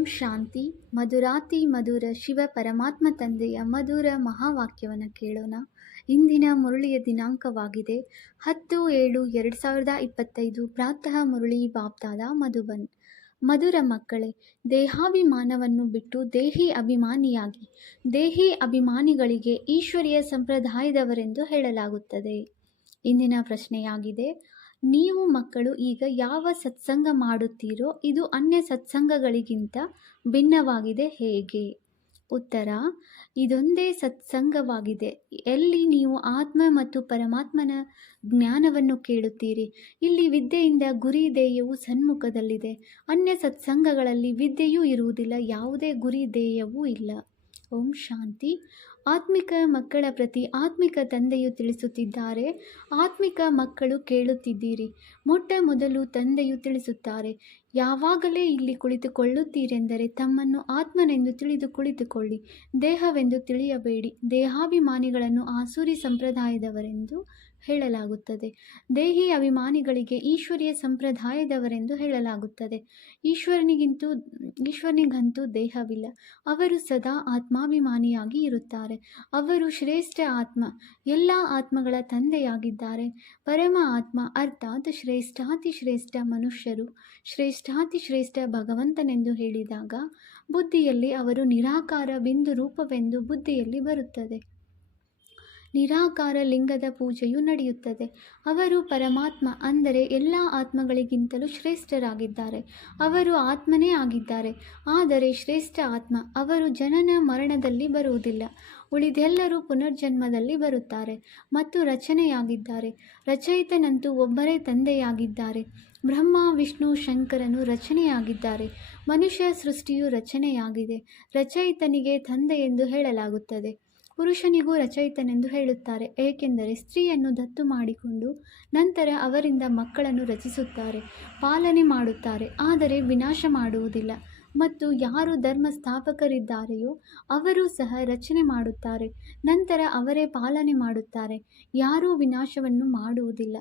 ಓಂ ಶಾಂತಿ ಮಧುರಾತಿ ಮಧುರ ಶಿವ ಪರಮಾತ್ಮ ತಂದೆಯ ಮಧುರ ಮಹಾವಾಕ್ಯವನ್ನು ಕೇಳೋಣ ಇಂದಿನ ಮುರುಳಿಯ ದಿನಾಂಕವಾಗಿದೆ ಹತ್ತು ಏಳು ಎರಡು ಸಾವಿರದ ಇಪ್ಪತ್ತೈದು ಪ್ರಾತಃ ಮುರಳಿ ಬಾಬ್ದಾದ ಮಧುಬನ್ ಮಧುರ ಮಕ್ಕಳೇ ದೇಹಾಭಿಮಾನವನ್ನು ಬಿಟ್ಟು ದೇಹಿ ಅಭಿಮಾನಿಯಾಗಿ ದೇಹಿ ಅಭಿಮಾನಿಗಳಿಗೆ ಈಶ್ವರಿಯ ಸಂಪ್ರದಾಯದವರೆಂದು ಹೇಳಲಾಗುತ್ತದೆ ಇಂದಿನ ಪ್ರಶ್ನೆಯಾಗಿದೆ ನೀವು ಮಕ್ಕಳು ಈಗ ಯಾವ ಸತ್ಸಂಗ ಮಾಡುತ್ತೀರೋ ಇದು ಅನ್ಯ ಸತ್ಸಂಗಗಳಿಗಿಂತ ಭಿನ್ನವಾಗಿದೆ ಹೇಗೆ ಉತ್ತರ ಇದೊಂದೇ ಸತ್ಸಂಗವಾಗಿದೆ ಎಲ್ಲಿ ನೀವು ಆತ್ಮ ಮತ್ತು ಪರಮಾತ್ಮನ ಜ್ಞಾನವನ್ನು ಕೇಳುತ್ತೀರಿ ಇಲ್ಲಿ ವಿದ್ಯೆಯಿಂದ ಗುರಿ ಧ್ಯೇಯವು ಸನ್ಮುಖದಲ್ಲಿದೆ ಅನ್ಯ ಸತ್ಸಂಗಗಳಲ್ಲಿ ವಿದ್ಯೆಯೂ ಇರುವುದಿಲ್ಲ ಯಾವುದೇ ಗುರಿ ಧ್ಯೇಯವೂ ಇಲ್ಲ ಓಂ ಶಾಂತಿ ಆತ್ಮಿಕ ಮಕ್ಕಳ ಪ್ರತಿ ಆತ್ಮಿಕ ತಂದೆಯು ತಿಳಿಸುತ್ತಿದ್ದಾರೆ ಆತ್ಮಿಕ ಮಕ್ಕಳು ಕೇಳುತ್ತಿದ್ದೀರಿ ಮೊಟ್ಟ ಮೊದಲು ತಂದೆಯು ತಿಳಿಸುತ್ತಾರೆ ಯಾವಾಗಲೇ ಇಲ್ಲಿ ಕುಳಿತುಕೊಳ್ಳುತ್ತೀರೆಂದರೆ ತಮ್ಮನ್ನು ಆತ್ಮನೆಂದು ತಿಳಿದು ಕುಳಿತುಕೊಳ್ಳಿ ದೇಹವೆಂದು ತಿಳಿಯಬೇಡಿ ದೇಹಾಭಿಮಾನಿಗಳನ್ನು ಆಸೂರಿ ಸಂಪ್ರದಾಯದವರೆಂದು ಹೇಳಲಾಗುತ್ತದೆ ದೇಹಿ ಅಭಿಮಾನಿಗಳಿಗೆ ಈಶ್ವರಿಯ ಸಂಪ್ರದಾಯದವರೆಂದು ಹೇಳಲಾಗುತ್ತದೆ ಈಶ್ವರನಿಗಿಂತೂ ಈಶ್ವರನಿಗಂತೂ ದೇಹವಿಲ್ಲ ಅವರು ಸದಾ ಆತ್ಮಾಭಿಮಾನಿಯಾಗಿ ಇರುತ್ತಾರೆ ಅವರು ಶ್ರೇಷ್ಠ ಆತ್ಮ ಎಲ್ಲ ಆತ್ಮಗಳ ತಂದೆಯಾಗಿದ್ದಾರೆ ಪರಮ ಆತ್ಮ ಅರ್ಥಾತ್ ಶ್ರೇಷ್ಠಾತಿ ಶ್ರೇಷ್ಠ ಮನುಷ್ಯರು ಶ್ರೇಷ್ಠಾತಿ ಶ್ರೇಷ್ಠ ಭಗವಂತನೆಂದು ಹೇಳಿದಾಗ ಬುದ್ಧಿಯಲ್ಲಿ ಅವರು ನಿರಾಕಾರ ಬಿಂದು ರೂಪವೆಂದು ಬುದ್ಧಿಯಲ್ಲಿ ಬರುತ್ತದೆ ನಿರಾಕಾರ ಲಿಂಗದ ಪೂಜೆಯು ನಡೆಯುತ್ತದೆ ಅವರು ಪರಮಾತ್ಮ ಅಂದರೆ ಎಲ್ಲ ಆತ್ಮಗಳಿಗಿಂತಲೂ ಶ್ರೇಷ್ಠರಾಗಿದ್ದಾರೆ ಅವರು ಆತ್ಮನೇ ಆಗಿದ್ದಾರೆ ಆದರೆ ಶ್ರೇಷ್ಠ ಆತ್ಮ ಅವರು ಜನನ ಮರಣದಲ್ಲಿ ಬರುವುದಿಲ್ಲ ಉಳಿದೆಲ್ಲರೂ ಪುನರ್ಜನ್ಮದಲ್ಲಿ ಬರುತ್ತಾರೆ ಮತ್ತು ರಚನೆಯಾಗಿದ್ದಾರೆ ರಚಯಿತನಂತೂ ಒಬ್ಬರೇ ತಂದೆಯಾಗಿದ್ದಾರೆ ಬ್ರಹ್ಮ ವಿಷ್ಣು ಶಂಕರನು ರಚನೆಯಾಗಿದ್ದಾರೆ ಮನುಷ್ಯ ಸೃಷ್ಟಿಯು ರಚನೆಯಾಗಿದೆ ರಚಯಿತನಿಗೆ ತಂದೆ ಎಂದು ಹೇಳಲಾಗುತ್ತದೆ ಪುರುಷನಿಗೂ ರಚಯಿತನೆಂದು ಹೇಳುತ್ತಾರೆ ಏಕೆಂದರೆ ಸ್ತ್ರೀಯನ್ನು ದತ್ತು ಮಾಡಿಕೊಂಡು ನಂತರ ಅವರಿಂದ ಮಕ್ಕಳನ್ನು ರಚಿಸುತ್ತಾರೆ ಪಾಲನೆ ಮಾಡುತ್ತಾರೆ ಆದರೆ ವಿನಾಶ ಮಾಡುವುದಿಲ್ಲ ಮತ್ತು ಯಾರು ಧರ್ಮ ಸ್ಥಾಪಕರಿದ್ದಾರೆಯೋ ಅವರು ಸಹ ರಚನೆ ಮಾಡುತ್ತಾರೆ ನಂತರ ಅವರೇ ಪಾಲನೆ ಮಾಡುತ್ತಾರೆ ಯಾರೂ ವಿನಾಶವನ್ನು ಮಾಡುವುದಿಲ್ಲ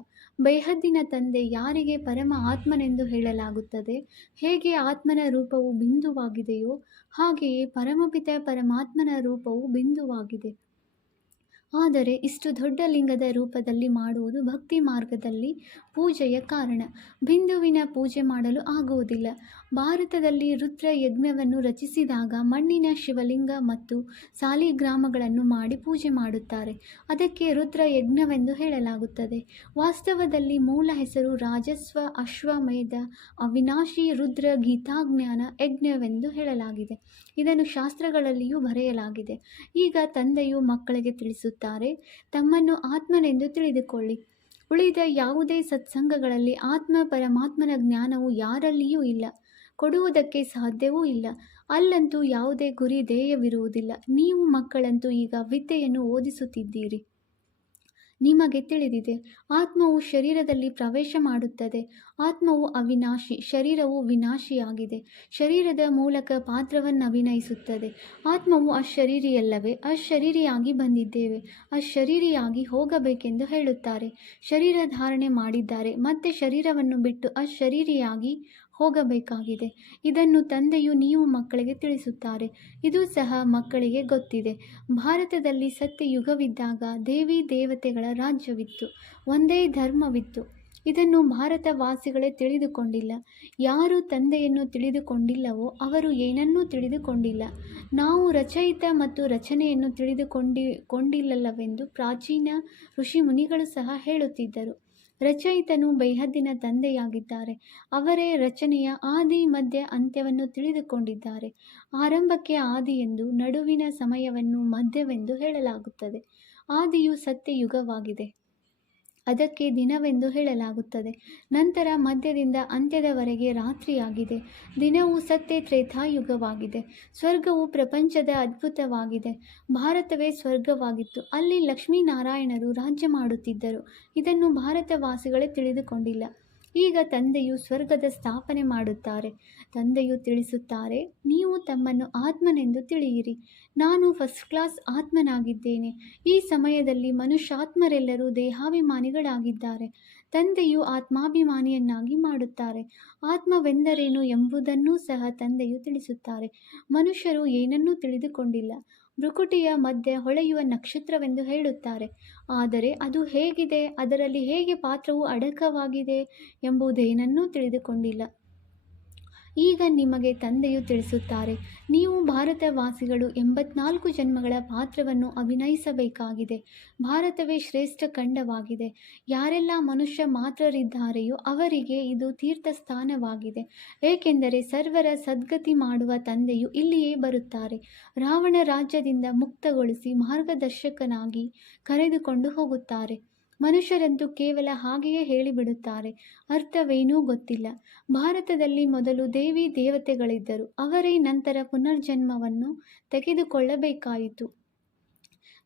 ಬೇಹದ್ದಿನ ತಂದೆ ಯಾರಿಗೆ ಪರಮ ಆತ್ಮನೆಂದು ಹೇಳಲಾಗುತ್ತದೆ ಹೇಗೆ ಆತ್ಮನ ರೂಪವು ಬಿಂದುವಾಗಿದೆಯೋ ಹಾಗೆಯೇ ಪರಮಪಿತ ಪರಮಾತ್ಮನ ರೂಪವು ಬಿಂದುವಾಗಿದೆ ಆದರೆ ಇಷ್ಟು ದೊಡ್ಡ ಲಿಂಗದ ರೂಪದಲ್ಲಿ ಮಾಡುವುದು ಭಕ್ತಿ ಮಾರ್ಗದಲ್ಲಿ ಪೂಜೆಯ ಕಾರಣ ಬಿಂದುವಿನ ಪೂಜೆ ಮಾಡಲು ಆಗುವುದಿಲ್ಲ ಭಾರತದಲ್ಲಿ ರುದ್ರ ಯಜ್ಞವನ್ನು ರಚಿಸಿದಾಗ ಮಣ್ಣಿನ ಶಿವಲಿಂಗ ಮತ್ತು ಸಾಲಿಗ್ರಾಮಗಳನ್ನು ಮಾಡಿ ಪೂಜೆ ಮಾಡುತ್ತಾರೆ ಅದಕ್ಕೆ ರುದ್ರ ಯಜ್ಞವೆಂದು ಹೇಳಲಾಗುತ್ತದೆ ವಾಸ್ತವದಲ್ಲಿ ಮೂಲ ಹೆಸರು ರಾಜಸ್ವ ಅಶ್ವಮೇಧ ಅವಿನಾಶಿ ರುದ್ರ ಗೀತಾಜ್ಞಾನ ಯಜ್ಞವೆಂದು ಹೇಳಲಾಗಿದೆ ಇದನ್ನು ಶಾಸ್ತ್ರಗಳಲ್ಲಿಯೂ ಬರೆಯಲಾಗಿದೆ ಈಗ ತಂದೆಯು ಮಕ್ಕಳಿಗೆ ತಿಳಿಸುತ್ತಾರೆ ಇರುತ್ತಾರೆ ತಮ್ಮನ್ನು ಆತ್ಮನೆಂದು ತಿಳಿದುಕೊಳ್ಳಿ ಉಳಿದ ಯಾವುದೇ ಸತ್ಸಂಗಗಳಲ್ಲಿ ಆತ್ಮ ಪರಮಾತ್ಮನ ಜ್ಞಾನವು ಯಾರಲ್ಲಿಯೂ ಇಲ್ಲ ಕೊಡುವುದಕ್ಕೆ ಸಾಧ್ಯವೂ ಇಲ್ಲ ಅಲ್ಲಂತೂ ಯಾವುದೇ ಗುರಿ ಧ್ಯೇಯವಿರುವುದಿಲ್ಲ ನೀವು ಮಕ್ಕಳಂತೂ ಈಗ ವಿದ್ಯೆಯನ್ನು ಓದಿಸುತ್ತಿದ್ದೀರಿ ನಿಮಗೆ ತಿಳಿದಿದೆ ಆತ್ಮವು ಶರೀರದಲ್ಲಿ ಪ್ರವೇಶ ಮಾಡುತ್ತದೆ ಆತ್ಮವು ಅವಿನಾಶಿ ಶರೀರವು ವಿನಾಶಿಯಾಗಿದೆ ಶರೀರದ ಮೂಲಕ ಪಾತ್ರವನ್ನು ಅಭಿನಯಿಸುತ್ತದೆ ಆತ್ಮವು ಅಶರೀರಿಯಲ್ಲವೇ ಅಶರೀರಿಯಾಗಿ ಬಂದಿದ್ದೇವೆ ಅಶರೀರಿಯಾಗಿ ಹೋಗಬೇಕೆಂದು ಹೇಳುತ್ತಾರೆ ಶರೀರ ಧಾರಣೆ ಮಾಡಿದ್ದಾರೆ ಮತ್ತೆ ಶರೀರವನ್ನು ಬಿಟ್ಟು ಅಶರೀರಿಯಾಗಿ ಹೋಗಬೇಕಾಗಿದೆ ಇದನ್ನು ತಂದೆಯು ನೀವು ಮಕ್ಕಳಿಗೆ ತಿಳಿಸುತ್ತಾರೆ ಇದು ಸಹ ಮಕ್ಕಳಿಗೆ ಗೊತ್ತಿದೆ ಭಾರತದಲ್ಲಿ ಸತ್ಯಯುಗವಿದ್ದಾಗ ದೇವಿ ದೇವತೆಗಳ ರಾಜ್ಯವಿತ್ತು ಒಂದೇ ಧರ್ಮವಿತ್ತು ಇದನ್ನು ಭಾರತವಾಸಿಗಳೇ ತಿಳಿದುಕೊಂಡಿಲ್ಲ ಯಾರು ತಂದೆಯನ್ನು ತಿಳಿದುಕೊಂಡಿಲ್ಲವೋ ಅವರು ಏನನ್ನೂ ತಿಳಿದುಕೊಂಡಿಲ್ಲ ನಾವು ರಚಯಿತ ಮತ್ತು ರಚನೆಯನ್ನು ತಿಳಿದುಕೊಂಡಿ ಕೊಂಡಿಲ್ಲಲ್ಲವೆಂದು ಪ್ರಾಚೀನ ಮುನಿಗಳು ಸಹ ಹೇಳುತ್ತಿದ್ದರು ರಚಯಿತನು ಬೈಹದ್ದಿನ ತಂದೆಯಾಗಿದ್ದಾರೆ ಅವರೇ ರಚನೆಯ ಆದಿ ಮಧ್ಯ ಅಂತ್ಯವನ್ನು ತಿಳಿದುಕೊಂಡಿದ್ದಾರೆ ಆರಂಭಕ್ಕೆ ಆದಿ ಎಂದು ನಡುವಿನ ಸಮಯವನ್ನು ಮಧ್ಯವೆಂದು ಹೇಳಲಾಗುತ್ತದೆ ಆದಿಯು ಸತ್ಯಯುಗವಾಗಿದೆ ಅದಕ್ಕೆ ದಿನವೆಂದು ಹೇಳಲಾಗುತ್ತದೆ ನಂತರ ಮಧ್ಯದಿಂದ ಅಂತ್ಯದವರೆಗೆ ರಾತ್ರಿಯಾಗಿದೆ ದಿನವು ಸತ್ಯ ತ್ರೇತಾಯುಗವಾಗಿದೆ ಸ್ವರ್ಗವು ಪ್ರಪಂಚದ ಅದ್ಭುತವಾಗಿದೆ ಭಾರತವೇ ಸ್ವರ್ಗವಾಗಿತ್ತು ಅಲ್ಲಿ ಲಕ್ಷ್ಮೀನಾರಾಯಣರು ರಾಜ್ಯ ಮಾಡುತ್ತಿದ್ದರು ಇದನ್ನು ಭಾರತವಾಸಿಗಳೇ ತಿಳಿದುಕೊಂಡಿಲ್ಲ ಈಗ ತಂದೆಯು ಸ್ವರ್ಗದ ಸ್ಥಾಪನೆ ಮಾಡುತ್ತಾರೆ ತಂದೆಯು ತಿಳಿಸುತ್ತಾರೆ ನೀವು ತಮ್ಮನ್ನು ಆತ್ಮನೆಂದು ತಿಳಿಯಿರಿ ನಾನು ಫಸ್ಟ್ ಕ್ಲಾಸ್ ಆತ್ಮನಾಗಿದ್ದೇನೆ ಈ ಸಮಯದಲ್ಲಿ ಮನುಷ್ಯಾತ್ಮರೆಲ್ಲರೂ ದೇಹಾಭಿಮಾನಿಗಳಾಗಿದ್ದಾರೆ ತಂದೆಯು ಆತ್ಮಾಭಿಮಾನಿಯನ್ನಾಗಿ ಮಾಡುತ್ತಾರೆ ಆತ್ಮವೆಂದರೇನು ಎಂಬುದನ್ನೂ ಸಹ ತಂದೆಯು ತಿಳಿಸುತ್ತಾರೆ ಮನುಷ್ಯರು ಏನನ್ನೂ ತಿಳಿದುಕೊಂಡಿಲ್ಲ ಭ್ರುಕುಟಿಯ ಮಧ್ಯೆ ಹೊಳೆಯುವ ನಕ್ಷತ್ರವೆಂದು ಹೇಳುತ್ತಾರೆ ಆದರೆ ಅದು ಹೇಗಿದೆ ಅದರಲ್ಲಿ ಹೇಗೆ ಪಾತ್ರವು ಅಡಕವಾಗಿದೆ ಎಂಬುದೇನನ್ನೂ ತಿಳಿದುಕೊಂಡಿಲ್ಲ ಈಗ ನಿಮಗೆ ತಂದೆಯು ತಿಳಿಸುತ್ತಾರೆ ನೀವು ಭಾರತವಾಸಿಗಳು ಎಂಬತ್ನಾಲ್ಕು ಜನ್ಮಗಳ ಪಾತ್ರವನ್ನು ಅಭಿನಯಿಸಬೇಕಾಗಿದೆ ಭಾರತವೇ ಶ್ರೇಷ್ಠ ಖಂಡವಾಗಿದೆ ಯಾರೆಲ್ಲ ಮನುಷ್ಯ ಮಾತ್ರರಿದ್ದಾರೆಯೋ ಅವರಿಗೆ ಇದು ತೀರ್ಥಸ್ಥಾನವಾಗಿದೆ ಏಕೆಂದರೆ ಸರ್ವರ ಸದ್ಗತಿ ಮಾಡುವ ತಂದೆಯು ಇಲ್ಲಿಯೇ ಬರುತ್ತಾರೆ ರಾವಣ ರಾಜ್ಯದಿಂದ ಮುಕ್ತಗೊಳಿಸಿ ಮಾರ್ಗದರ್ಶಕನಾಗಿ ಕರೆದುಕೊಂಡು ಹೋಗುತ್ತಾರೆ ಮನುಷ್ಯರಂತೂ ಕೇವಲ ಹಾಗೆಯೇ ಹೇಳಿಬಿಡುತ್ತಾರೆ ಅರ್ಥವೇನೂ ಗೊತ್ತಿಲ್ಲ ಭಾರತದಲ್ಲಿ ಮೊದಲು ದೇವಿ ದೇವತೆಗಳಿದ್ದರು ಅವರೇ ನಂತರ ಪುನರ್ಜನ್ಮವನ್ನು ತೆಗೆದುಕೊಳ್ಳಬೇಕಾಯಿತು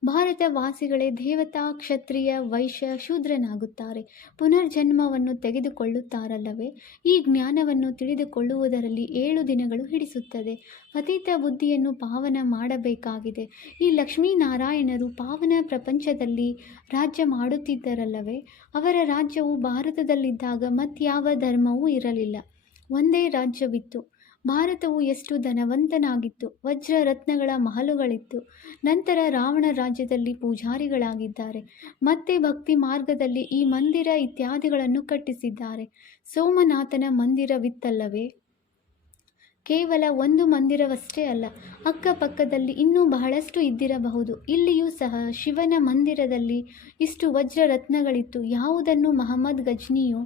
ಭಾರತವಾಸಿಗಳೇ ದೇವತಾ ಕ್ಷತ್ರಿಯ ವೈಶ್ಯ ಶೂದ್ರನಾಗುತ್ತಾರೆ ಪುನರ್ಜನ್ಮವನ್ನು ತೆಗೆದುಕೊಳ್ಳುತ್ತಾರಲ್ಲವೇ ಈ ಜ್ಞಾನವನ್ನು ತಿಳಿದುಕೊಳ್ಳುವುದರಲ್ಲಿ ಏಳು ದಿನಗಳು ಹಿಡಿಸುತ್ತದೆ ಅತೀತ ಬುದ್ಧಿಯನ್ನು ಪಾವನ ಮಾಡಬೇಕಾಗಿದೆ ಈ ಲಕ್ಷ್ಮೀನಾರಾಯಣರು ಪಾವನ ಪ್ರಪಂಚದಲ್ಲಿ ರಾಜ್ಯ ಮಾಡುತ್ತಿದ್ದರಲ್ಲವೇ ಅವರ ರಾಜ್ಯವು ಭಾರತದಲ್ಲಿದ್ದಾಗ ಮತ್ಯಾವ ಧರ್ಮವೂ ಇರಲಿಲ್ಲ ಒಂದೇ ರಾಜ್ಯವಿತ್ತು ಭಾರತವು ಎಷ್ಟು ಧನವಂತನಾಗಿತ್ತು ವಜ್ರ ರತ್ನಗಳ ಮಹಲುಗಳಿತ್ತು ನಂತರ ರಾವಣ ರಾಜ್ಯದಲ್ಲಿ ಪೂಜಾರಿಗಳಾಗಿದ್ದಾರೆ ಮತ್ತೆ ಭಕ್ತಿ ಮಾರ್ಗದಲ್ಲಿ ಈ ಮಂದಿರ ಇತ್ಯಾದಿಗಳನ್ನು ಕಟ್ಟಿಸಿದ್ದಾರೆ ಸೋಮನಾಥನ ಮಂದಿರವಿತ್ತಲ್ಲವೇ ಕೇವಲ ಒಂದು ಮಂದಿರವಷ್ಟೇ ಅಲ್ಲ ಅಕ್ಕಪಕ್ಕದಲ್ಲಿ ಇನ್ನೂ ಬಹಳಷ್ಟು ಇದ್ದಿರಬಹುದು ಇಲ್ಲಿಯೂ ಸಹ ಶಿವನ ಮಂದಿರದಲ್ಲಿ ಇಷ್ಟು ವಜ್ರ ರತ್ನಗಳಿತ್ತು ಯಾವುದನ್ನು ಮಹಮ್ಮದ್ ಗಜ್ನಿಯು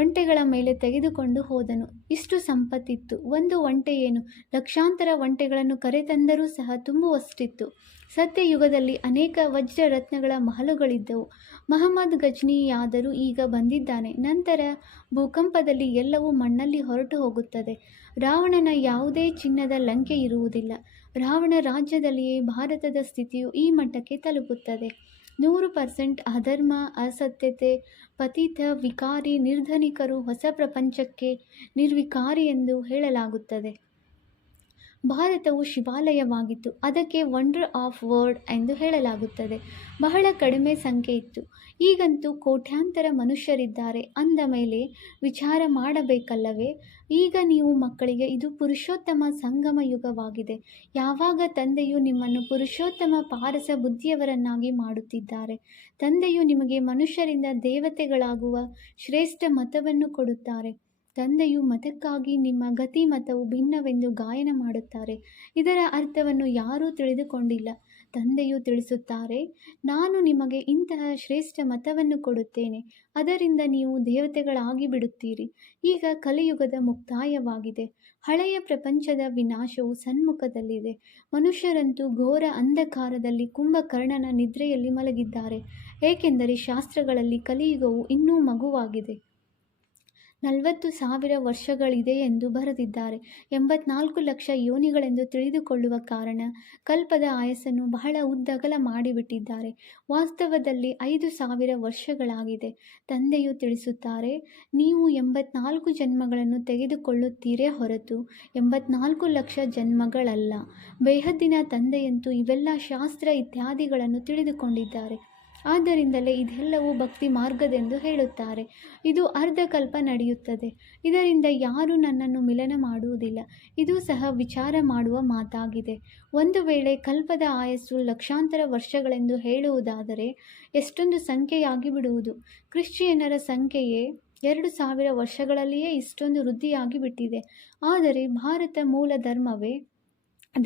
ಒಂಟೆಗಳ ಮೇಲೆ ತೆಗೆದುಕೊಂಡು ಹೋದನು ಇಷ್ಟು ಸಂಪತ್ತಿತ್ತು ಒಂದು ಒಂಟೆ ಏನು ಲಕ್ಷಾಂತರ ಒಂಟೆಗಳನ್ನು ಕರೆತಂದರೂ ಸಹ ತುಂಬುವಷ್ಟಿತ್ತು ಸತ್ಯಯುಗದಲ್ಲಿ ಅನೇಕ ವಜ್ರ ರತ್ನಗಳ ಮಹಲುಗಳಿದ್ದವು ಮಹಮ್ಮದ್ ಗಜ್ನಿಯಾದರೂ ಈಗ ಬಂದಿದ್ದಾನೆ ನಂತರ ಭೂಕಂಪದಲ್ಲಿ ಎಲ್ಲವೂ ಮಣ್ಣಲ್ಲಿ ಹೊರಟು ಹೋಗುತ್ತದೆ ರಾವಣನ ಯಾವುದೇ ಚಿನ್ನದ ಲಂಕೆ ಇರುವುದಿಲ್ಲ ರಾವಣ ರಾಜ್ಯದಲ್ಲಿಯೇ ಭಾರತದ ಸ್ಥಿತಿಯು ಈ ಮಟ್ಟಕ್ಕೆ ತಲುಪುತ್ತದೆ ನೂರು ಪರ್ಸೆಂಟ್ ಅಧರ್ಮ ಅಸತ್ಯತೆ ಪತಿತ ವಿಕಾರಿ ನಿರ್ಧನಿಕರು ಹೊಸ ಪ್ರಪಂಚಕ್ಕೆ ನಿರ್ವಿಕಾರಿ ಎಂದು ಹೇಳಲಾಗುತ್ತದೆ ಭಾರತವು ಶಿವಾಲಯವಾಗಿತ್ತು ಅದಕ್ಕೆ ವಂಡರ್ ಆಫ್ ವರ್ಲ್ಡ್ ಎಂದು ಹೇಳಲಾಗುತ್ತದೆ ಬಹಳ ಕಡಿಮೆ ಸಂಖ್ಯೆ ಇತ್ತು ಈಗಂತೂ ಕೋಟ್ಯಾಂತರ ಮನುಷ್ಯರಿದ್ದಾರೆ ಅಂದ ಮೇಲೆ ವಿಚಾರ ಮಾಡಬೇಕಲ್ಲವೇ ಈಗ ನೀವು ಮಕ್ಕಳಿಗೆ ಇದು ಪುರುಷೋತ್ತಮ ಸಂಗಮ ಯುಗವಾಗಿದೆ ಯಾವಾಗ ತಂದೆಯು ನಿಮ್ಮನ್ನು ಪುರುಷೋತ್ತಮ ಪಾರಸ ಬುದ್ಧಿಯವರನ್ನಾಗಿ ಮಾಡುತ್ತಿದ್ದಾರೆ ತಂದೆಯು ನಿಮಗೆ ಮನುಷ್ಯರಿಂದ ದೇವತೆಗಳಾಗುವ ಶ್ರೇಷ್ಠ ಮತವನ್ನು ಕೊಡುತ್ತಾರೆ ತಂದೆಯು ಮತಕ್ಕಾಗಿ ನಿಮ್ಮ ಗತಿ ಮತವು ಭಿನ್ನವೆಂದು ಗಾಯನ ಮಾಡುತ್ತಾರೆ ಇದರ ಅರ್ಥವನ್ನು ಯಾರೂ ತಿಳಿದುಕೊಂಡಿಲ್ಲ ತಂದೆಯು ತಿಳಿಸುತ್ತಾರೆ ನಾನು ನಿಮಗೆ ಇಂತಹ ಶ್ರೇಷ್ಠ ಮತವನ್ನು ಕೊಡುತ್ತೇನೆ ಅದರಿಂದ ನೀವು ದೇವತೆಗಳಾಗಿ ಬಿಡುತ್ತೀರಿ ಈಗ ಕಲಿಯುಗದ ಮುಕ್ತಾಯವಾಗಿದೆ ಹಳೆಯ ಪ್ರಪಂಚದ ವಿನಾಶವು ಸನ್ಮುಖದಲ್ಲಿದೆ ಮನುಷ್ಯರಂತೂ ಘೋರ ಅಂಧಕಾರದಲ್ಲಿ ಕುಂಭಕರ್ಣನ ನಿದ್ರೆಯಲ್ಲಿ ಮಲಗಿದ್ದಾರೆ ಏಕೆಂದರೆ ಶಾಸ್ತ್ರಗಳಲ್ಲಿ ಕಲಿಯುಗವು ಇನ್ನೂ ಮಗುವಾಗಿದೆ ನಲವತ್ತು ಸಾವಿರ ವರ್ಷಗಳಿದೆ ಎಂದು ಬರೆದಿದ್ದಾರೆ ಎಂಬತ್ನಾಲ್ಕು ಲಕ್ಷ ಯೋನಿಗಳೆಂದು ತಿಳಿದುಕೊಳ್ಳುವ ಕಾರಣ ಕಲ್ಪದ ಆಯಸ್ಸನ್ನು ಬಹಳ ಉದ್ದಗಲ ಮಾಡಿಬಿಟ್ಟಿದ್ದಾರೆ ವಾಸ್ತವದಲ್ಲಿ ಐದು ಸಾವಿರ ವರ್ಷಗಳಾಗಿದೆ ತಂದೆಯು ತಿಳಿಸುತ್ತಾರೆ ನೀವು ಎಂಬತ್ನಾಲ್ಕು ಜನ್ಮಗಳನ್ನು ತೆಗೆದುಕೊಳ್ಳುತ್ತೀರೇ ಹೊರತು ಎಂಬತ್ನಾಲ್ಕು ಲಕ್ಷ ಜನ್ಮಗಳಲ್ಲ ಬೇಹದ್ದಿನ ತಂದೆಯಂತೂ ಇವೆಲ್ಲ ಶಾಸ್ತ್ರ ಇತ್ಯಾದಿಗಳನ್ನು ತಿಳಿದುಕೊಂಡಿದ್ದಾರೆ ಆದ್ದರಿಂದಲೇ ಇದೆಲ್ಲವೂ ಭಕ್ತಿ ಮಾರ್ಗದೆಂದು ಹೇಳುತ್ತಾರೆ ಇದು ಅರ್ಧಕಲ್ಪ ನಡೆಯುತ್ತದೆ ಇದರಿಂದ ಯಾರೂ ನನ್ನನ್ನು ಮಿಲನ ಮಾಡುವುದಿಲ್ಲ ಇದು ಸಹ ವಿಚಾರ ಮಾಡುವ ಮಾತಾಗಿದೆ ಒಂದು ವೇಳೆ ಕಲ್ಪದ ಆಯಸ್ಸು ಲಕ್ಷಾಂತರ ವರ್ಷಗಳೆಂದು ಹೇಳುವುದಾದರೆ ಎಷ್ಟೊಂದು ಸಂಖ್ಯೆಯಾಗಿ ಬಿಡುವುದು ಕ್ರಿಶ್ಚಿಯನ್ನರ ಸಂಖ್ಯೆಯೇ ಎರಡು ಸಾವಿರ ವರ್ಷಗಳಲ್ಲಿಯೇ ಇಷ್ಟೊಂದು ವೃದ್ಧಿಯಾಗಿ ಬಿಟ್ಟಿದೆ ಆದರೆ ಭಾರತ ಮೂಲ ಧರ್ಮವೇ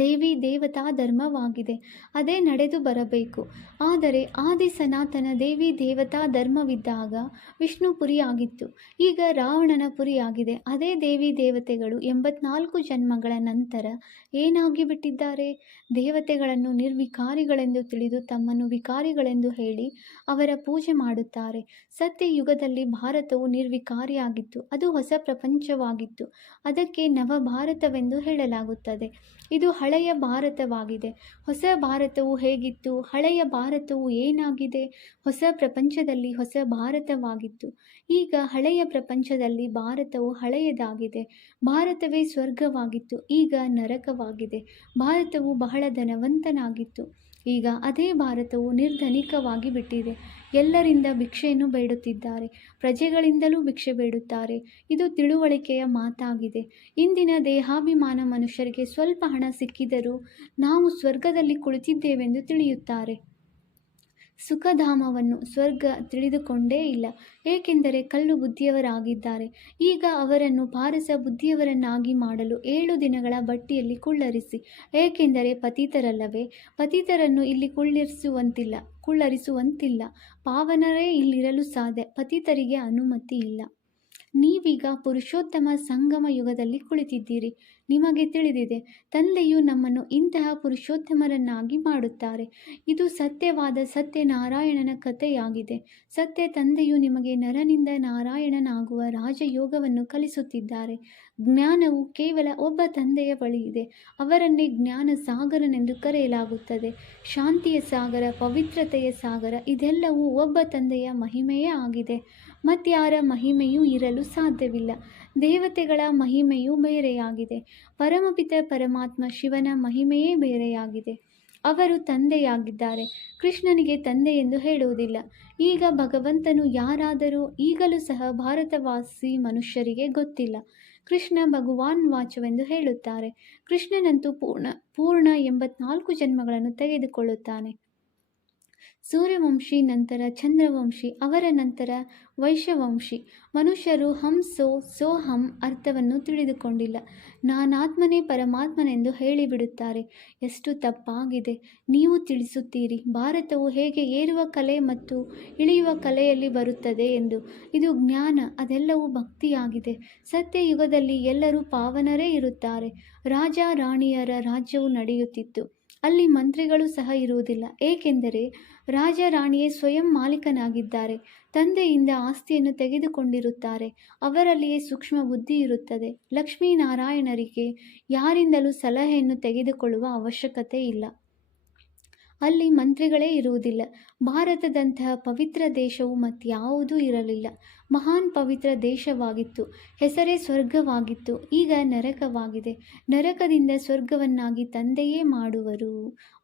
ದೇವಿ ದೇವತಾ ಧರ್ಮವಾಗಿದೆ ಅದೇ ನಡೆದು ಬರಬೇಕು ಆದರೆ ಆದಿ ಸನಾತನ ದೇವಿ ದೇವತಾ ಧರ್ಮವಿದ್ದಾಗ ವಿಷ್ಣು ಪುರಿಯಾಗಿತ್ತು ಈಗ ರಾವಣನ ಪುರಿಯಾಗಿದೆ ಅದೇ ದೇವಿ ದೇವತೆಗಳು ಎಂಬತ್ನಾಲ್ಕು ಜನ್ಮಗಳ ನಂತರ ಏನಾಗಿ ಬಿಟ್ಟಿದ್ದಾರೆ ದೇವತೆಗಳನ್ನು ನಿರ್ವಿಕಾರಿಗಳೆಂದು ತಿಳಿದು ತಮ್ಮನ್ನು ವಿಕಾರಿಗಳೆಂದು ಹೇಳಿ ಅವರ ಪೂಜೆ ಮಾಡುತ್ತಾರೆ ಸತ್ಯ ಯುಗದಲ್ಲಿ ಭಾರತವು ನಿರ್ವಿಕಾರಿಯಾಗಿತ್ತು ಅದು ಹೊಸ ಪ್ರಪಂಚವಾಗಿತ್ತು ಅದಕ್ಕೆ ನವ ಭಾರತವೆಂದು ಹೇಳಲಾಗುತ್ತದೆ ಇದು ಹಳೆಯ ಭಾರತವಾಗಿದೆ ಹೊಸ ಭಾರತವು ಹೇಗಿತ್ತು ಹಳೆಯ ಭಾರತವು ಏನಾಗಿದೆ ಹೊಸ ಪ್ರಪಂಚದಲ್ಲಿ ಹೊಸ ಭಾರತವಾಗಿತ್ತು ಈಗ ಹಳೆಯ ಪ್ರಪಂಚದಲ್ಲಿ ಭಾರತವು ಹಳೆಯದಾಗಿದೆ ಭಾರತವೇ ಸ್ವರ್ಗವಾಗಿತ್ತು ಈಗ ನರಕವಾಗಿದೆ ಭಾರತವು ಬಹಳ ಧನವಂತನಾಗಿತ್ತು ಈಗ ಅದೇ ಭಾರತವು ನಿರ್ಧನಿಕವಾಗಿ ಬಿಟ್ಟಿದೆ ಎಲ್ಲರಿಂದ ಭಿಕ್ಷೆಯನ್ನು ಬೇಡುತ್ತಿದ್ದಾರೆ ಪ್ರಜೆಗಳಿಂದಲೂ ಭಿಕ್ಷೆ ಬೇಡುತ್ತಾರೆ ಇದು ತಿಳುವಳಿಕೆಯ ಮಾತಾಗಿದೆ ಇಂದಿನ ದೇಹಾಭಿಮಾನ ಮನುಷ್ಯರಿಗೆ ಸ್ವಲ್ಪ ಹಣ ಸಿಕ್ಕಿದರೂ ನಾವು ಸ್ವರ್ಗದಲ್ಲಿ ಕುಳಿತಿದ್ದೇವೆಂದು ತಿಳಿಯುತ್ತಾರೆ ಸುಖಧಾಮವನ್ನು ಸ್ವರ್ಗ ತಿಳಿದುಕೊಂಡೇ ಇಲ್ಲ ಏಕೆಂದರೆ ಕಲ್ಲು ಬುದ್ಧಿಯವರಾಗಿದ್ದಾರೆ ಈಗ ಅವರನ್ನು ಪಾರಸ ಬುದ್ಧಿಯವರನ್ನಾಗಿ ಮಾಡಲು ಏಳು ದಿನಗಳ ಬಟ್ಟಿಯಲ್ಲಿ ಕುಳ್ಳರಿಸಿ ಏಕೆಂದರೆ ಪತಿತರಲ್ಲವೇ ಪತಿತರನ್ನು ಇಲ್ಲಿ ಕುಳ್ಳಿರಿಸುವಂತಿಲ್ಲ ಕುಳ್ಳರಿಸುವಂತಿಲ್ಲ ಪಾವನರೇ ಇಲ್ಲಿರಲು ಸಾಧ್ಯ ಪತಿತರಿಗೆ ಅನುಮತಿ ಇಲ್ಲ ನೀವೀಗ ಪುರುಷೋತ್ತಮ ಸಂಗಮ ಯುಗದಲ್ಲಿ ಕುಳಿತಿದ್ದೀರಿ ನಿಮಗೆ ತಿಳಿದಿದೆ ತಂದೆಯು ನಮ್ಮನ್ನು ಇಂತಹ ಪುರುಷೋತ್ತಮರನ್ನಾಗಿ ಮಾಡುತ್ತಾರೆ ಇದು ಸತ್ಯವಾದ ಸತ್ಯನಾರಾಯಣನ ಕಥೆಯಾಗಿದೆ ಸತ್ಯ ತಂದೆಯು ನಿಮಗೆ ನರನಿಂದ ನಾರಾಯಣನಾಗುವ ರಾಜಯೋಗವನ್ನು ಕಲಿಸುತ್ತಿದ್ದಾರೆ ಜ್ಞಾನವು ಕೇವಲ ಒಬ್ಬ ತಂದೆಯ ಬಳಿ ಇದೆ ಅವರನ್ನೇ ಜ್ಞಾನ ಸಾಗರನೆಂದು ಕರೆಯಲಾಗುತ್ತದೆ ಶಾಂತಿಯ ಸಾಗರ ಪವಿತ್ರತೆಯ ಸಾಗರ ಇದೆಲ್ಲವೂ ಒಬ್ಬ ತಂದೆಯ ಮಹಿಮೆಯೇ ಆಗಿದೆ ಮತ್ತಾರ ಮಹಿಮೆಯೂ ಇರಲು ಸಾಧ್ಯವಿಲ್ಲ ದೇವತೆಗಳ ಮಹಿಮೆಯು ಬೇರೆಯಾಗಿದೆ ಪರಮಪಿತ ಪರಮಾತ್ಮ ಶಿವನ ಮಹಿಮೆಯೇ ಬೇರೆಯಾಗಿದೆ ಅವರು ತಂದೆಯಾಗಿದ್ದಾರೆ ಕೃಷ್ಣನಿಗೆ ತಂದೆ ಎಂದು ಹೇಳುವುದಿಲ್ಲ ಈಗ ಭಗವಂತನು ಯಾರಾದರೂ ಈಗಲೂ ಸಹ ಭಾರತವಾಸಿ ಮನುಷ್ಯರಿಗೆ ಗೊತ್ತಿಲ್ಲ ಕೃಷ್ಣ ಭಗವಾನ್ ವಾಚವೆಂದು ಹೇಳುತ್ತಾರೆ ಕೃಷ್ಣನಂತೂ ಪೂರ್ಣ ಪೂರ್ಣ ಎಂಬತ್ನಾಲ್ಕು ಜನ್ಮಗಳನ್ನು ತೆಗೆದುಕೊಳ್ಳುತ್ತಾನೆ ಸೂರ್ಯವಂಶಿ ನಂತರ ಚಂದ್ರವಂಶಿ ಅವರ ನಂತರ ವೈಶ್ಯವಂಶಿ ಮನುಷ್ಯರು ಹಂ ಸೋ ಸೋ ಹಂ ಅರ್ಥವನ್ನು ತಿಳಿದುಕೊಂಡಿಲ್ಲ ನಾನಾತ್ಮನೇ ಪರಮಾತ್ಮನೆಂದು ಹೇಳಿಬಿಡುತ್ತಾರೆ ಎಷ್ಟು ತಪ್ಪಾಗಿದೆ ನೀವು ತಿಳಿಸುತ್ತೀರಿ ಭಾರತವು ಹೇಗೆ ಏರುವ ಕಲೆ ಮತ್ತು ಇಳಿಯುವ ಕಲೆಯಲ್ಲಿ ಬರುತ್ತದೆ ಎಂದು ಇದು ಜ್ಞಾನ ಅದೆಲ್ಲವೂ ಭಕ್ತಿಯಾಗಿದೆ ಸತ್ಯಯುಗದಲ್ಲಿ ಎಲ್ಲರೂ ಪಾವನರೇ ಇರುತ್ತಾರೆ ರಾಜ ರಾಣಿಯರ ರಾಜ್ಯವು ನಡೆಯುತ್ತಿತ್ತು ಅಲ್ಲಿ ಮಂತ್ರಿಗಳು ಸಹ ಇರುವುದಿಲ್ಲ ಏಕೆಂದರೆ ರಾಜ ರಾಣಿಯೇ ಸ್ವಯಂ ಮಾಲೀಕನಾಗಿದ್ದಾರೆ ತಂದೆಯಿಂದ ಆಸ್ತಿಯನ್ನು ತೆಗೆದುಕೊಂಡಿರುತ್ತಾರೆ ಅವರಲ್ಲಿಯೇ ಸೂಕ್ಷ್ಮ ಬುದ್ಧಿ ಇರುತ್ತದೆ ಲಕ್ಷ್ಮೀನಾರಾಯಣರಿಗೆ ಯಾರಿಂದಲೂ ಸಲಹೆಯನ್ನು ತೆಗೆದುಕೊಳ್ಳುವ ಅವಶ್ಯಕತೆ ಇಲ್ಲ ಅಲ್ಲಿ ಮಂತ್ರಿಗಳೇ ಇರುವುದಿಲ್ಲ ಭಾರತದಂತಹ ಪವಿತ್ರ ದೇಶವು ಮತ್ತಾವುದೂ ಇರಲಿಲ್ಲ ಮಹಾನ್ ಪವಿತ್ರ ದೇಶವಾಗಿತ್ತು ಹೆಸರೇ ಸ್ವರ್ಗವಾಗಿತ್ತು ಈಗ ನರಕವಾಗಿದೆ ನರಕದಿಂದ ಸ್ವರ್ಗವನ್ನಾಗಿ ತಂದೆಯೇ ಮಾಡುವರು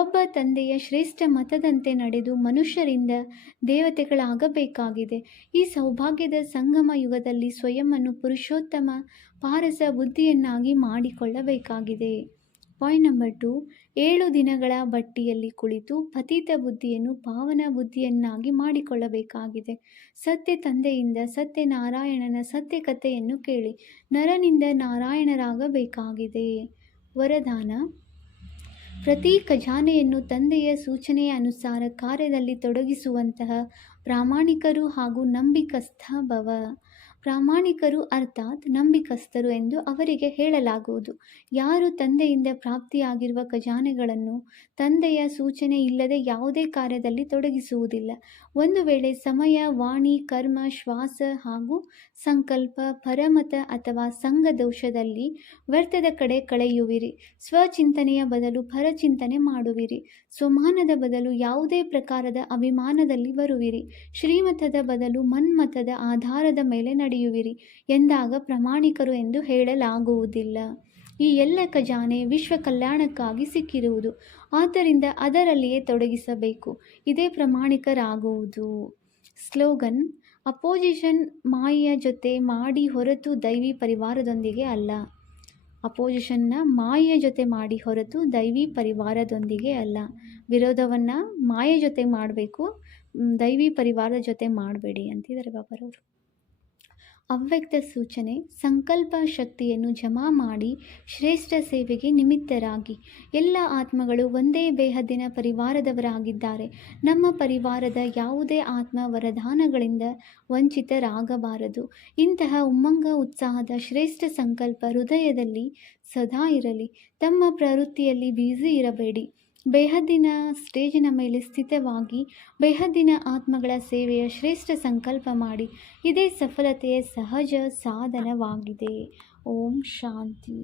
ಒಬ್ಬ ತಂದೆಯ ಶ್ರೇಷ್ಠ ಮತದಂತೆ ನಡೆದು ಮನುಷ್ಯರಿಂದ ದೇವತೆಗಳಾಗಬೇಕಾಗಿದೆ ಈ ಸೌಭಾಗ್ಯದ ಸಂಗಮ ಯುಗದಲ್ಲಿ ಸ್ವಯಂವನ್ನು ಪುರುಷೋತ್ತಮ ಪಾರಸ ಬುದ್ಧಿಯನ್ನಾಗಿ ಮಾಡಿಕೊಳ್ಳಬೇಕಾಗಿದೆ ಪಾಯಿಂಟ್ ನಂಬರ್ ಟು ಏಳು ದಿನಗಳ ಬಟ್ಟಿಯಲ್ಲಿ ಕುಳಿತು ಪತಿತ ಬುದ್ಧಿಯನ್ನು ಪಾವನ ಬುದ್ಧಿಯನ್ನಾಗಿ ಮಾಡಿಕೊಳ್ಳಬೇಕಾಗಿದೆ ಸತ್ಯ ತಂದೆಯಿಂದ ಸತ್ಯ ನಾರಾಯಣನ ಸತ್ಯ ಕಥೆಯನ್ನು ಕೇಳಿ ನರನಿಂದ ನಾರಾಯಣರಾಗಬೇಕಾಗಿದೆ ವರದಾನ ಪ್ರತಿ ಖಜಾನೆಯನ್ನು ತಂದೆಯ ಸೂಚನೆಯ ಅನುಸಾರ ಕಾರ್ಯದಲ್ಲಿ ತೊಡಗಿಸುವಂತಹ ಪ್ರಾಮಾಣಿಕರು ಹಾಗೂ ನಂಬಿಕಸ್ಥ ಭವ ಪ್ರಾಮಾಣಿಕರು ಅರ್ಥಾತ್ ನಂಬಿಕಸ್ಥರು ಎಂದು ಅವರಿಗೆ ಹೇಳಲಾಗುವುದು ಯಾರು ತಂದೆಯಿಂದ ಪ್ರಾಪ್ತಿಯಾಗಿರುವ ಖಜಾನೆಗಳನ್ನು ತಂದೆಯ ಸೂಚನೆ ಇಲ್ಲದೆ ಯಾವುದೇ ಕಾರ್ಯದಲ್ಲಿ ತೊಡಗಿಸುವುದಿಲ್ಲ ಒಂದು ವೇಳೆ ಸಮಯ ವಾಣಿ ಕರ್ಮ ಶ್ವಾಸ ಹಾಗೂ ಸಂಕಲ್ಪ ಪರಮತ ಅಥವಾ ಸಂಘ ದೋಷದಲ್ಲಿ ವ್ಯರ್ಥದ ಕಡೆ ಕಳೆಯುವಿರಿ ಸ್ವಚಿಂತನೆಯ ಬದಲು ಪರಚಿಂತನೆ ಮಾಡುವಿರಿ ಸ್ವಮಾನದ ಬದಲು ಯಾವುದೇ ಪ್ರಕಾರದ ಅಭಿಮಾನದಲ್ಲಿ ಬರುವಿರಿ ಶ್ರೀಮತದ ಬದಲು ಮನ್ಮತದ ಆಧಾರದ ಮೇಲೆ ನಡೆಯುವಿರಿ ಎಂದಾಗ ಪ್ರಾಮಾಣಿಕರು ಎಂದು ಹೇಳಲಾಗುವುದಿಲ್ಲ ಈ ಎಲ್ಲ ಖಜಾನೆ ವಿಶ್ವ ಕಲ್ಯಾಣಕ್ಕಾಗಿ ಸಿಕ್ಕಿರುವುದು ಆದ್ದರಿಂದ ಅದರಲ್ಲಿಯೇ ತೊಡಗಿಸಬೇಕು ಇದೇ ಪ್ರಾಮಾಣಿಕರಾಗುವುದು ಸ್ಲೋಗನ್ ಅಪೋಸಿಷನ್ ಮಾಯೆಯ ಜೊತೆ ಮಾಡಿ ಹೊರತು ದೈವಿ ಪರಿವಾರದೊಂದಿಗೆ ಅಲ್ಲ ಅಪೋಸಿಷನ್ನ ಮಾಯೆಯ ಜೊತೆ ಮಾಡಿ ಹೊರತು ದೈವಿ ಪರಿವಾರದೊಂದಿಗೆ ಅಲ್ಲ ವಿರೋಧವನ್ನು ಮಾಯ ಜೊತೆ ಮಾಡಬೇಕು ದೈವಿ ಪರಿವಾರದ ಜೊತೆ ಮಾಡಬೇಡಿ ಅಂತಿದ್ದಾರೆ ಬಾಬರವರು ಅವ್ಯಕ್ತ ಸೂಚನೆ ಸಂಕಲ್ಪ ಶಕ್ತಿಯನ್ನು ಜಮಾ ಮಾಡಿ ಶ್ರೇಷ್ಠ ಸೇವೆಗೆ ನಿಮಿತ್ತರಾಗಿ ಎಲ್ಲ ಆತ್ಮಗಳು ಒಂದೇ ಬೇಹದಿನ ಪರಿವಾರದವರಾಗಿದ್ದಾರೆ ನಮ್ಮ ಪರಿವಾರದ ಯಾವುದೇ ಆತ್ಮ ವರದಾನಗಳಿಂದ ವಂಚಿತರಾಗಬಾರದು ಇಂತಹ ಉಮ್ಮಂಗ ಉತ್ಸಾಹದ ಶ್ರೇಷ್ಠ ಸಂಕಲ್ಪ ಹೃದಯದಲ್ಲಿ ಸದಾ ಇರಲಿ ತಮ್ಮ ಪ್ರವೃತ್ತಿಯಲ್ಲಿ ಬ್ಯುಸಿ ಇರಬೇಡಿ ಬೇಹದ್ದಿನ ಸ್ಟೇಜಿನ ಮೇಲೆ ಸ್ಥಿತವಾಗಿ ಬೇಹದ್ದಿನ ಆತ್ಮಗಳ ಸೇವೆಯ ಶ್ರೇಷ್ಠ ಸಂಕಲ್ಪ ಮಾಡಿ ಇದೇ ಸಫಲತೆಯ ಸಹಜ ಸಾಧನವಾಗಿದೆ ಓಂ ಶಾಂತಿ